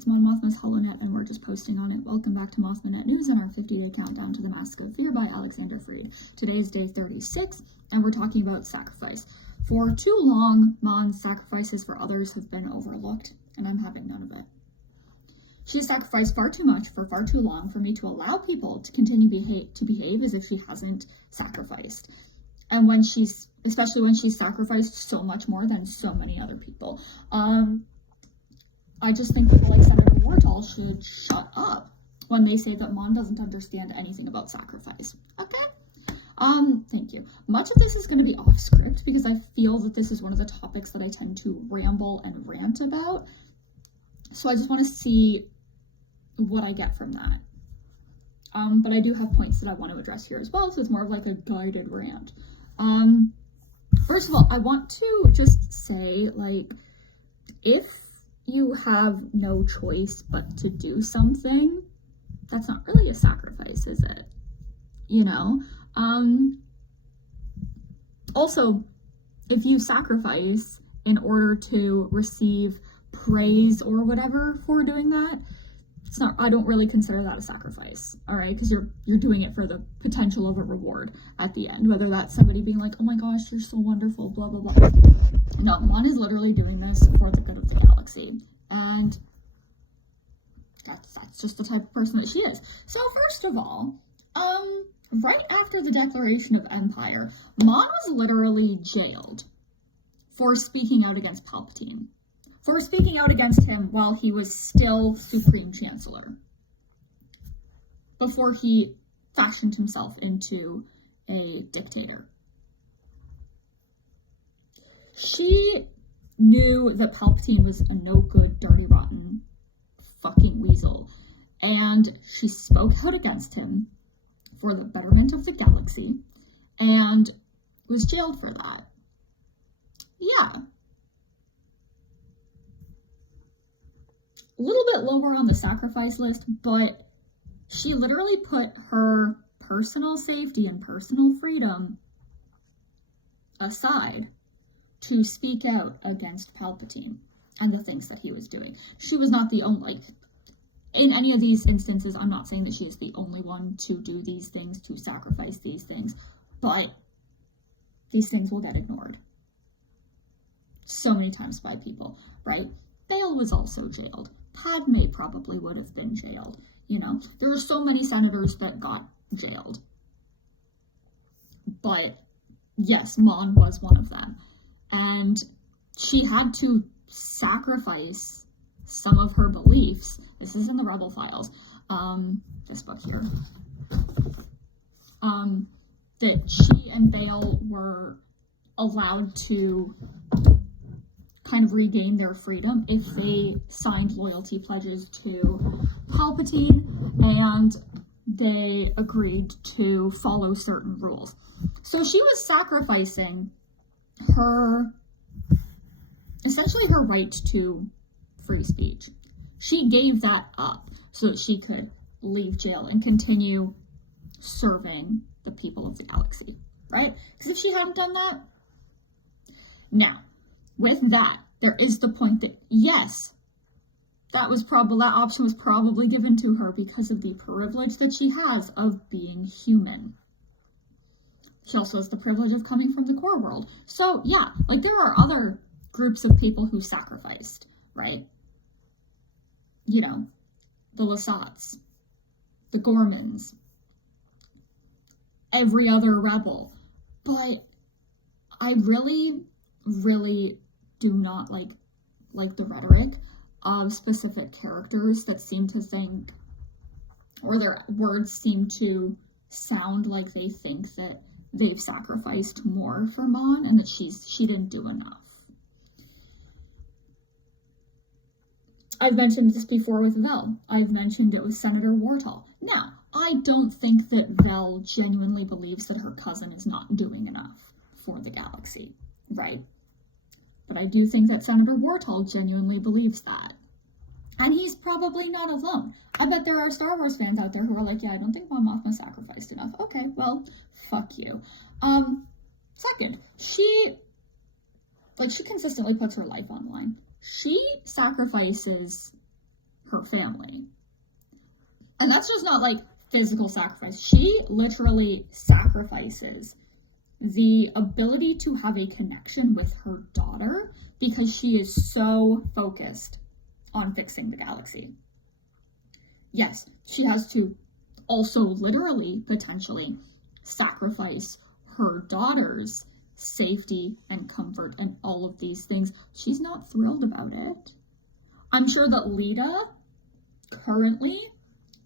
It's Mon Mothma's HoloNet, and we're just posting on it. Welcome back to Mothma News and our 50-day countdown to the Mask of Fear by Alexander Freed. Today is day 36, and we're talking about sacrifice. For too long, Mon's sacrifices for others have been overlooked, and I'm having none of it. She has sacrificed far too much for far too long for me to allow people to continue to behave as if she hasn't sacrificed. And especially when she's sacrificed so much more than so many other people. I just think people like Senator Wartall should shut up when they say that Mon doesn't understand anything about sacrifice. Okay? Thank you. Much of this is going to be off script because I feel that this is one of the topics that I tend to ramble and rant about. So I just want to see what I get from that. But I do have points that I want to address here as well, so it's more of like a guided rant. First of all, I want to just say, like, if you have no choice but to do something, that's not really a sacrifice, is it? You know? Also, if you sacrifice in order to receive praise or whatever for doing that, I don't really consider that a sacrifice, all right? Because you're doing it for the potential of a reward at the end, whether that's somebody being like, oh my gosh, you're so wonderful, blah, blah, blah. No, Mon is literally doing this for the good of the galaxy, and that's just the type of person that she is. So first of all, right after the Declaration of Empire, Mon was literally jailed for speaking out against Palpatine. For speaking out against him while he was still Supreme Chancellor, before he fashioned himself into a dictator. She knew that Palpatine was a no-good, dirty, rotten fucking weasel, and she spoke out against him for the betterment of the galaxy, and was jailed for that. Yeah. A little bit lower on the sacrifice list, but she literally put her personal safety and personal freedom aside to speak out against Palpatine and the things that he was doing. She was not the only, in any of these instances, I'm not saying that she is the only one to do these things, to sacrifice these things, but these things will get ignored so many times by people, right? Bale was also jailed. Padme probably would have been jailed. You know, there are so many senators that got jailed. But yes, Mon was one of them. And she had to sacrifice some of her beliefs. This is in the Rebel Files. This book here. That she and Bale were allowed to kind of regain their freedom if they signed loyalty pledges to Palpatine and they agreed to follow certain rules. So she was sacrificing essentially her right to free speech. She gave that up so that she could leave jail and continue serving the people of the galaxy, right? Because if she hadn't done that, now, with that, there is the point that, yes, that option was probably given to her because of the privilege that she has of being human. She also has the privilege of coming from the core world. So, yeah, like, there are other groups of people who sacrificed, right? You know, the Lasats, the Gormans, every other rebel. But I really do not like the rhetoric of specific characters that seem to think, or their words seem to sound like they think that they've sacrificed more for Mon and that she didn't do enough. I've mentioned this before with Vel. I've mentioned it with Senator Wartall. Now, I don't think that Vel genuinely believes that her cousin is not doing enough for the galaxy, right? But I do think that Senator Wartall genuinely believes that. And he's probably not alone. I bet there are Star Wars fans out there who are like, yeah, I don't think Mon Mothma sacrificed enough. Okay, well, fuck you. Second, she consistently puts her life on the line. She sacrifices her family. And that's just not like physical sacrifice. She literally sacrifices the ability to have a connection with her daughter because she is so focused on fixing the galaxy. Yes, she has to also literally, potentially, sacrifice her daughter's safety and comfort and all of these things. She's not thrilled about it. I'm sure that Lita, currently,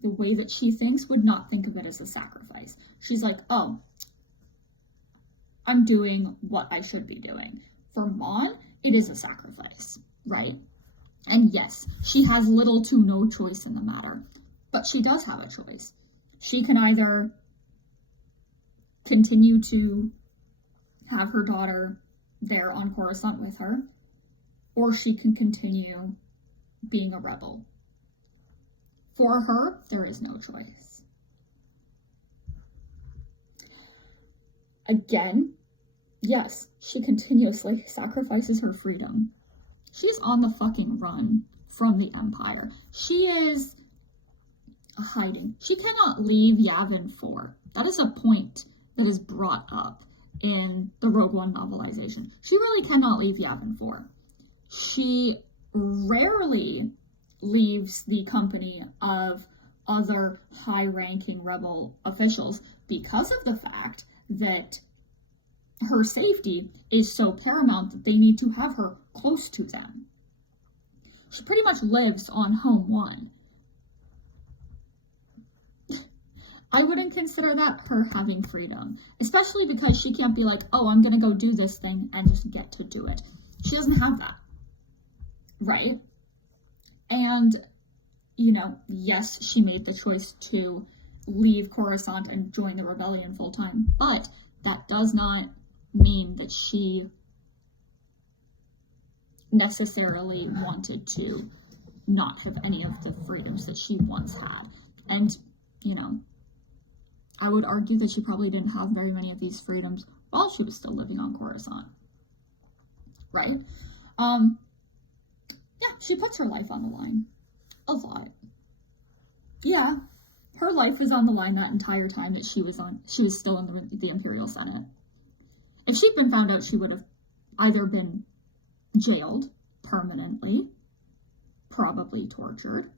the way that she thinks, would not think of it as a sacrifice. She's like, oh, I'm doing what I should be doing. For Mon, it is a sacrifice, right? And yes, she has little to no choice in the matter, but she does have a choice. She can either continue to have her daughter there on Coruscant with her, or she can continue being a rebel. For her, there is no choice. Again, yes, she continuously sacrifices her freedom. She's on the fucking run from the Empire. She is hiding. She cannot leave Yavin 4. That is a point that is brought up in the Rogue One novelization. She really cannot leave Yavin 4. She rarely leaves the company of other high-ranking rebel officials because of the fact that her safety is so paramount that they need to have her close to them. She pretty much lives on Home 1. I wouldn't consider that her having freedom, especially because she can't be like, oh, I'm gonna go do this thing and just get to do it. She doesn't have that, right? And, you know, yes, she made the choice to leave Coruscant and join the rebellion full time, but that does not mean that she necessarily wanted to not have any of the freedoms that she once had. And, you know, I would argue that she probably didn't have very many of these freedoms while she was still living on Coruscant, right? Yeah, she puts her life on the line. A lot. Yeah, her life was on the line that entire time that she was still in the Imperial Senate. If she'd been found out, she would have either been jailed permanently, probably tortured,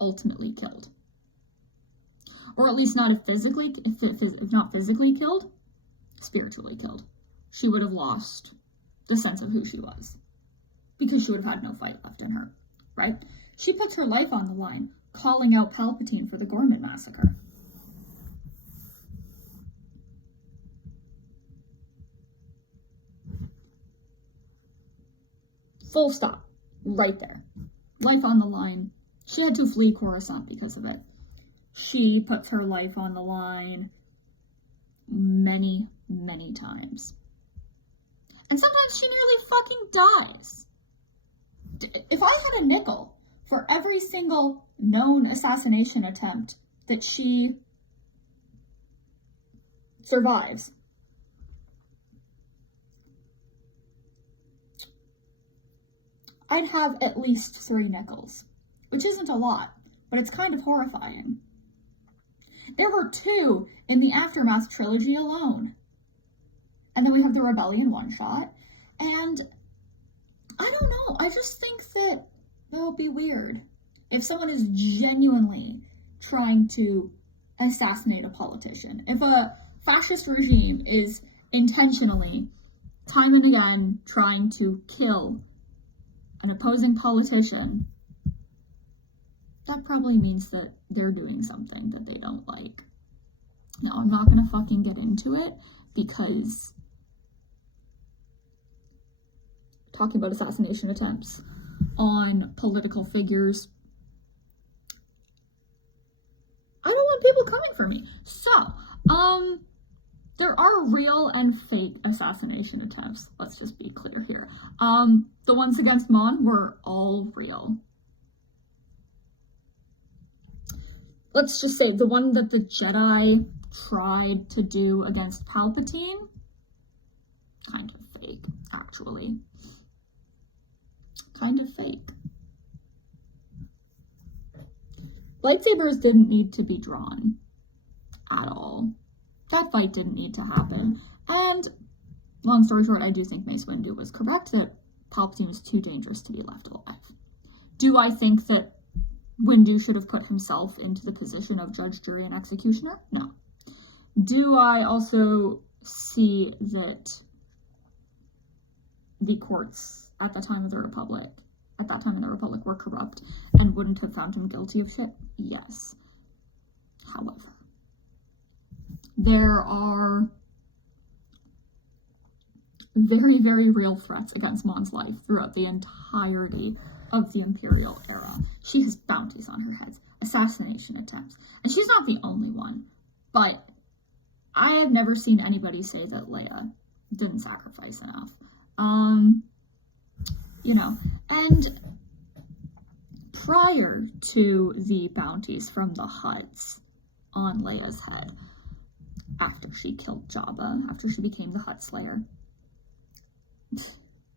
ultimately killed. Or at least not if not physically killed, spiritually killed. She would have lost the sense of who she was because she would have had no fight left in her, right? She puts her life on the line, calling out Palpatine for the Gorman massacre. Full stop. Right there. Life on the line. She had to flee Coruscant because of it. She puts her life on the line many, many times. And sometimes she nearly fucking dies. If I had a nickel for every single known assassination attempt that she survives, I'd have at least 3 nickels, which isn't a lot, but it's kind of horrifying. There were 2 in the Aftermath trilogy alone. And then we have the Rebellion one-shot. And I don't know, I just think that it'll be weird if someone is genuinely trying to assassinate a politician. If a fascist regime is intentionally, time and again, trying to kill an opposing politician, that probably means that they're doing something that they don't like. Now, I'm not gonna fucking get into it because talking about assassination attempts on political figures, I don't want people coming for me. So, there are real and fake assassination attempts. Let's just be clear here. The ones against Mon were all real. Let's just say the one that the Jedi tried to do against Palpatine, kind of fake, actually. Kind of fake. Lightsabers didn't need to be drawn at all. That fight didn't need to happen. And long story short, I do think Mace Windu was correct that Palpatine was too dangerous to be left alive. Do I think that Windu should have put himself into the position of judge, jury, and executioner? No. Do I also see that the courts at the time of the Republic, were corrupt and wouldn't have found him guilty of shit? Yes. However, there are very, very real threats against Mon's life throughout the entirety of the Imperial era. She has bounties on her head, assassination attempts, and she's not the only one, but I have never seen anybody say that Leia didn't sacrifice enough. And prior to the bounties from the Hutts on Leia's head, after she killed Jabba, after she became the Hutt Slayer,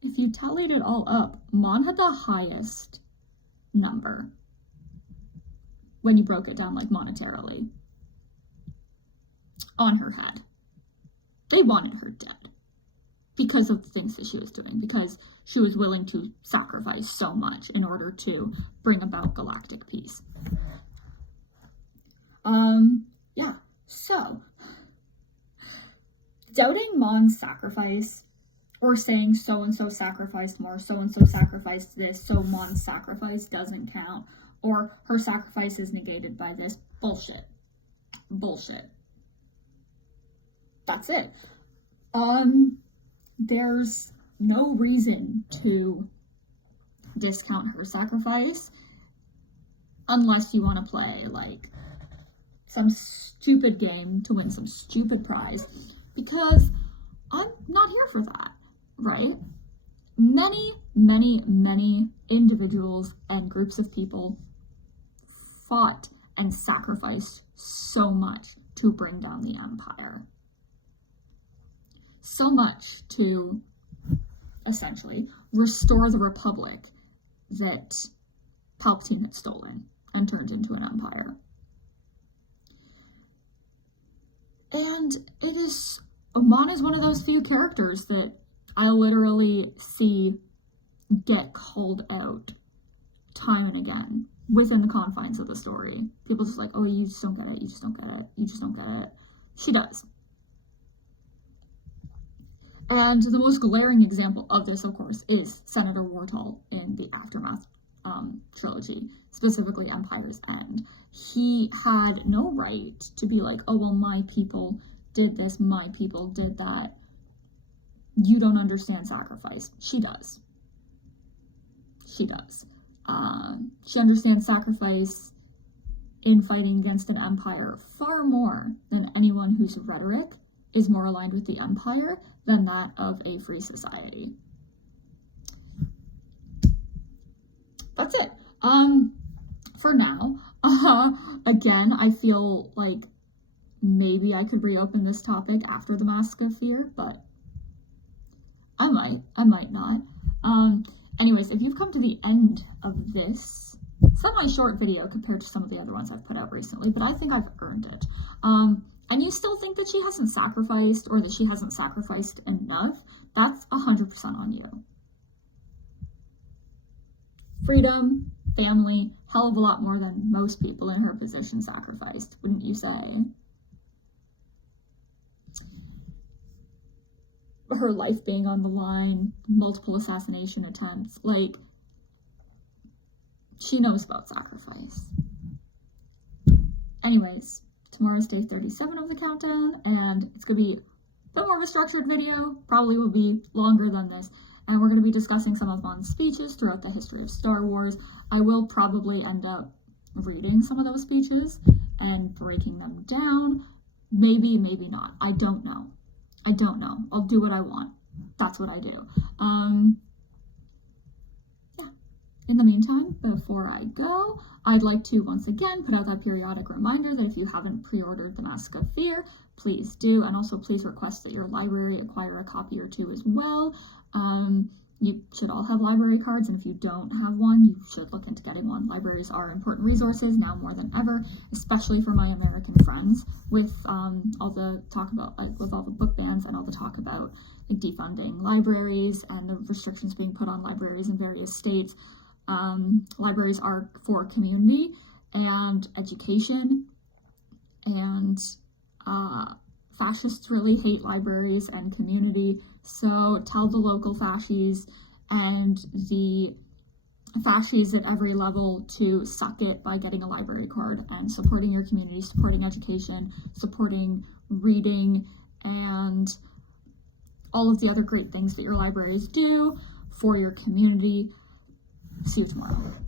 if you tallied it all up, Mon had the highest number when you broke it down, like, monetarily, on her head. They wanted her dead because of the things that she was doing, because she was willing to sacrifice so much in order to bring about galactic peace. So doubting Mon's sacrifice, or saying so-and-so sacrificed more, so-and-so sacrificed this, so Mon's sacrifice doesn't count, or her sacrifice is negated by this, bullshit. That's it. There's no reason to discount her sacrifice unless you want to play, like, some stupid game to win some stupid prize, because I'm not here for that, right? Many individuals and groups of people fought and sacrificed so much to bring down the Empire. So much to, essentially, restore the Republic that Palpatine had stolen and turned into an empire. And Mon is one of those few characters that I literally see get called out time and again within the confines of the story. People just like, oh, you just don't get it, you just don't get it, you just don't get it. She does. And the most glaring example of this, of course, is Senator Wartall in the Aftermath trilogy, specifically Empire's End. He had no right to be like, oh, well, my people did this, my people did that. You don't understand sacrifice. She does. She understands sacrifice in fighting against an empire far more than anyone whose rhetoric is more aligned with the Empire than that of a free society. That's it. For now, again, I feel like maybe I could reopen this topic after the Mask of Fear, but I might not. Anyways, if you've come to the end of this semi-short video compared to some of the other ones I've put out recently, but I think I've earned it. And you still think that she hasn't sacrificed, or that she hasn't sacrificed enough, that's 100% on you. Freedom, family, hell of a lot more than most people in her position sacrificed, wouldn't you say? Her life being on the line, multiple assassination attempts, like, she knows about sacrifice. Anyways, tomorrow's day 37 of the countdown, and it's going to be a bit more of a structured video, probably will be longer than this, and we're going to be discussing some of Mon's speeches throughout the history of Star Wars. I will probably end up reading some of those speeches and breaking them down. Maybe, maybe not. I don't know. I'll do what I want. That's what I do. In the meantime, before I go, I'd like to once again put out that periodic reminder that if you haven't pre-ordered The Mask of Fear, please do, and also please request that your library acquire a copy or two as well. You should all have library cards, and if you don't have one, you should look into getting one. Libraries are important resources now more than ever, especially for my American friends, with all the talk about, like, with all the book bans and all the talk about, like, defunding libraries and the restrictions being put on libraries in various states. Libraries are for community and education, and fascists really hate libraries and community, so tell the local fascies and the fascies at every level to suck it by getting a library card and supporting your community, supporting education, supporting reading, and all of the other great things that your libraries do for your community. See you tomorrow.